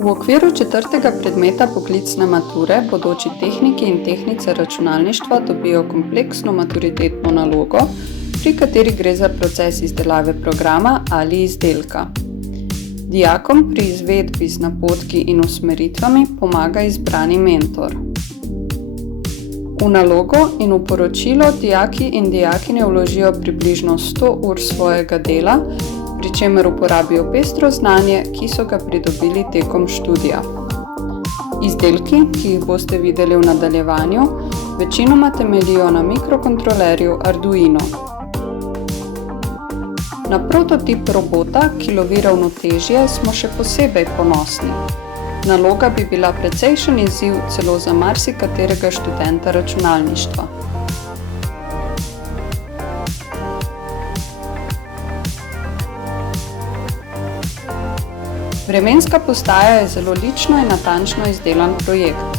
V okviru 4. predmeta poklicne mature bodoči tehniki in tehnice računalništva dobijo kompleksno maturitetno nalogo, pri kateri gre za proces izdelave programa ali izdelka. Dijakom pri izvedbi z napotki in usmeritvami pomaga izbrani mentor. V nalogo in v poročilo dijaki in dijakinje vložijo približno 100 ur svojega dela, pri čemer uporabijo pestro znanje, ki so ga pridobili tekom študija. Izdelki, ki jih boste videli v nadaljevanju, večinoma temeljijo na mikrokontrolerju Arduino. Na prototip robota, ki lovi ravnotežje, smo še posebej ponosni. Naloga bi bila precejšen izziv celo za marsikaterega študenta računalništva. Vremenska postaja je zelo lično in natančno izdelan projekt.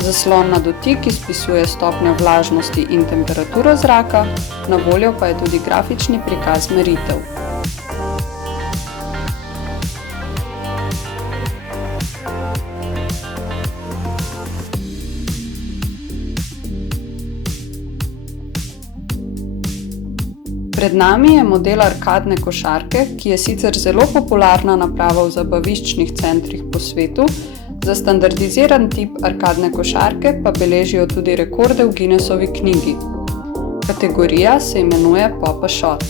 Zaslon na dotik izpisuje stopnjo vlažnosti in temperaturo zraka, na voljo pa je tudi grafični prikaz meritev. Pred nami je model arkadne košarke, ki je sicer zelo popularna naprava v zabaviščnih centrih po svetu, za standardiziran tip arkadne košarke pa beležijo tudi rekorde v Guinnessovi knjigi. Kategorija se imenuje Pop-a-Shot.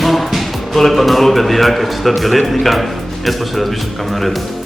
No, tole pa naloga dijaka 4. letnika, jaz pa še razmišljam, kam narediti.